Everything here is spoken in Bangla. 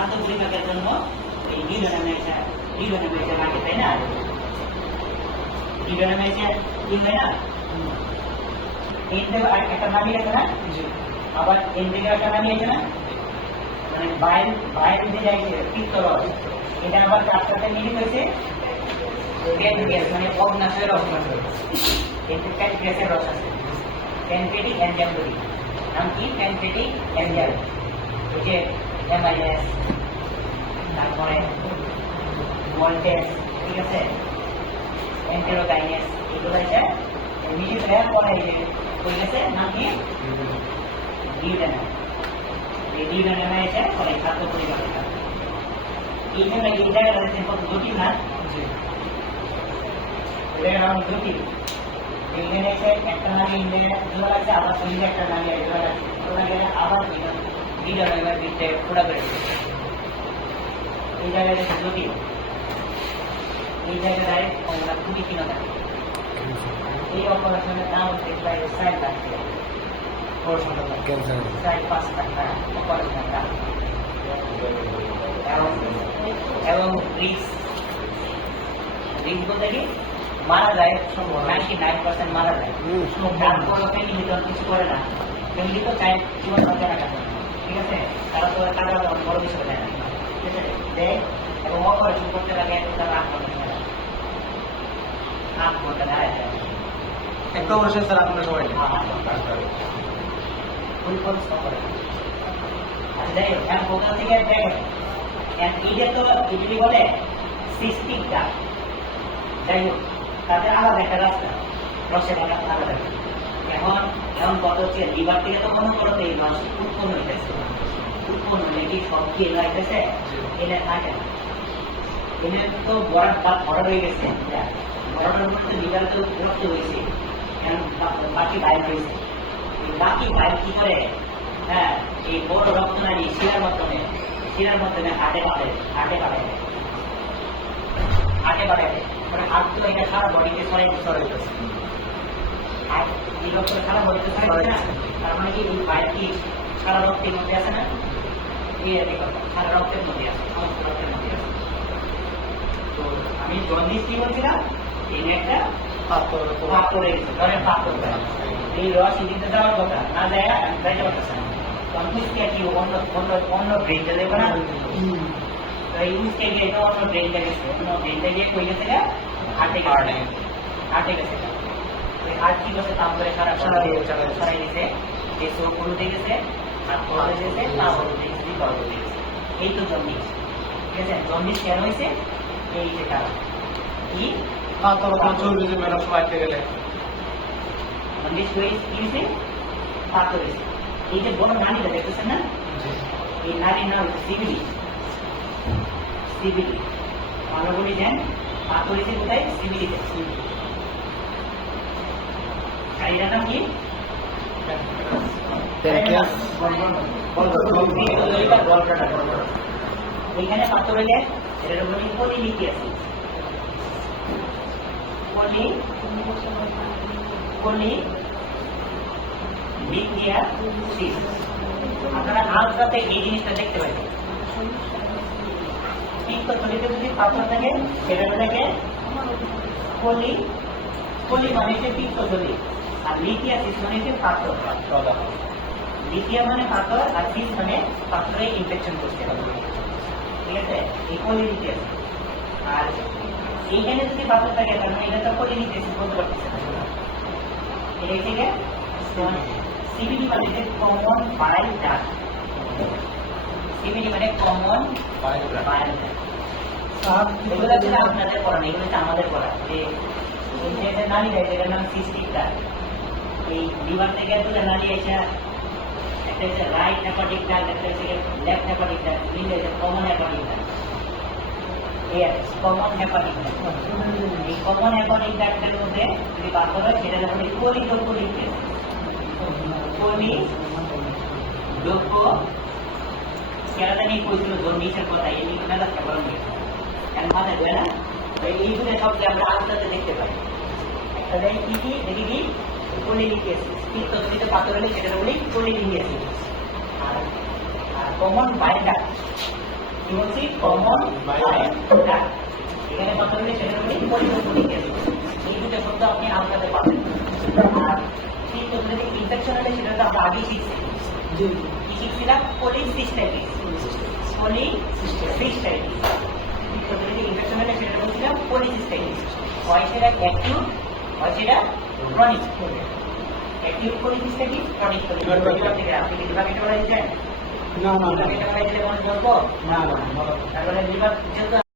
খাদ্য পরিমাপের জন্য এই ডিডোনামাইজার লাগে, তাই না? ডিডোনামাইজার কি হয় না, এর থেকে একটা নামিয়ে আছে না, আবার এর থেকে একটা নামিয়ে আছে না, মানে বাইরে যে যাইছে পিত্তরস, এটা আবার তার সাথে মিলিত হয়েছে প্যানক্রিয়াস, মানে অগ্নাশয়ের রস আছে, এতে প্যানক্রিয়াসের রস আছে, প্যানক্রিয়াটিক এনজাইম বলি, নাম কি? Pancreatic enzyme. এই যে এমআইএস, তারপরে ভোল্টেজ, ঠিক আছে, এন্টেরোকাইনেস, এগুলো আছে মিলিত হয়ে পরে এই যে হয়ে গেছে নাম কি? ডিউডেনাম। এই ডিউডেনামে এসে পরে খাদ্য পরিপাক হয়। এই জন্য এই জায়গাটা সিম্পল জটিল না, এটা অনেক জটিল। এইখানে এসে একটা নামে ইন্ডিয়া জোড়া লাগছে, আবার শরীরে একটা নামে জোড়া লাগছে, জোড়া গেলে আবার ডিউডেনামের ভিতরে ফোড়া করে দিচ্ছে। এই জায়গায় জটিল, এই জায়গায় আমরা খুবই কিনা থাকে। এই অপারেশনের দাম হচ্ছে প্রায় ৬০ লাখ টাকা, ৪-৫ লাখ টাকা অপারেশনের দাম। এবং রিস্ক বলতে কি মারা যায়, 99% মারা যায়। তারপরও ফ্যামিলি তো কিছু করে না, ফ্যামিলি তো চায় জীবন বাঁচে না, ঠিক আছে, তারা তো টাকা বড় বিষয় দেয় না, ঠিক আছে, দেয় এবং অপারেশন করতে লাগে তারা ৮ ঘন্টা দাঁড়ায় যায়। একটা অপারেশন স্যার আপনার সময় নেই। ফুল পরিশ্রম করে। আচ্ছা যাই হোক, এখন কোথা থেকে দেখেন এটা তো যদি বলে সিস্টিক ডাক, যাই হোক তাদের আলাদা একটা রাস্তা, রসের আলাদা। এখন কত হচ্ছে লিভার থেকে তো মনে করো এই রস উৎপন্ন হইতেছে, উৎপন্ন হলে কি সব কি এলো হইতেছে, এনে থাকে না, এনে তো বরাদ বা ভরা রয়ে গেছে, ভরাটার মধ্যে লিভার তো রক্ত হয়েছে, বাকি বাইর হয়েছে, বাকি বাইর কি করে, হ্যাঁ, এই বড় রক্ত নারী শিরার মাধ্যমে হাটে পাঠায়, মানে হাত তো এটা সারা বডিতে ছড়াইতেছে, আর এই রক্ত সারা বডিতে ছড়াইতেছে না, তার মানে কি এই বাইর কি সারা রক্তের মধ্যে আছে না, সারা রক্তের মধ্যে আছে, সমস্ত রক্তের মধ্যে আছে। তো আমি জন্ডিস কি বলছিলাম, এই একটা পাথর রেখেছে, ধরেন পাথর, এই রস দিতে দেওয়ার কথা না যায়, যাইতে পারতেছে না, তখন কি অন্য ব্রেনটা দেবে না, তো এই উইসকে গিয়ে তো অন্য ব্রেনটা গেছে, কই গেছে হাটে গেছে, ওই হাট কি করছে, তারপরে সারাই গেছে, এই চোখ হলুদে গেছে, হাত হলুদে গেছে, পা হলুদে গেছে, হলুদে গেছে, এই তো জন্ডিস, ঠিক আছে। জন্ডিস কেন হয়েছে, এই যে কারণ কি এই যে বড় নারীটা দেখতেছেন না, এই নারীর নাম হচ্ছে সিবিলি, আমরা বলি দেন পাথর হয়েছে কোথায়, সিবিলিতে, শাড়িটার নাম কি, এইখানে পাথর হইলে এটার বলি পলিলিথিয়াসিস, আপনারা আলট্রাতে এই জিনিসটা দেখতে পাবেন, পিত্তথলিতে যদি পাথর থাকে সেটাকে পলি মানে হচ্ছে পিত্তথলি, আর লিথিয়াসিস মানে হচ্ছে পাথর, লিথিয়াম মানে পাথর, আর সিস মানে পাথরে ইনফেকশন করতে হবে, ঠিক আছে, এই পলিলিথিয়াসিস। আর এইখানে যদি পাথর থাকে তার মানে এটা তো পলিলিথিয়াসিস বলতে পারতেছে না, এটা থেকে সিবিডি মানে কমন বাইল ডাক্ট, সিবিডি মানে কমন বাইল ডাক্ট। এগুলো ছিল আপনাদের পড়ানো, এগুলো হচ্ছে আমাদের পড়া, যে নালী দেয় যেটার নাম সিস্টিক ডাক্ট, এই লিভার থেকে দুটো নালী এসে, একটা হচ্ছে রাইট হেপাটিক ডাক্ট, একটা হচ্ছে লেফট হেপাটিক ডাক্ট, মিলে হচ্ছে common hepatic duct, common hepatic duct. এই কমন হেপাটিক ডাক্টের মধ্যে যদি পাথর হয় সেটা যখন কেরাদানি কইছিল জন্ডিসের কথা, এই মেলা বরং মাথায় দেয় না, এইগুলো সবচেয়ে আমরা আস্তে দেখতে পাই। একটা দেয় কি দেখি কি পলিলিথিয়াসিস, পিত্তথলিতে পাথর হলে সেটা বলি পলিলিথিয়াসিস। আর কমন বাইল ডাক্ট, কি বলছি কমন বাইল ডাক্ট এখানে কতগুলি সেটা বলি পরিবর্তনিক এই দুটো শব্দ আপনি আলাদা পাবেন আর ঠিক পদ্ধতি ইনফেকশন হলে সেটা তো আমরা আগেই শিখছি জি কি শিখছিলাম পলিসিস্টাইটিস পলিসিস্টাইটিস ঠিক পদ্ধতি ইনফেকশন হলে সেটা বলছিলাম পলিসিস্টাইটিস হয় সেটা অ্যাকিউট হয় সেটা ক্রনিক অ্যাকিউট পলিসিস্টাইটিস ক্রনিক পলিসিস্টাইটিস আপনি কি ভাবে এটা বলা যায় না না এটা বলা যায় মনে বলবো না না তারপরে লিভার যেহেতু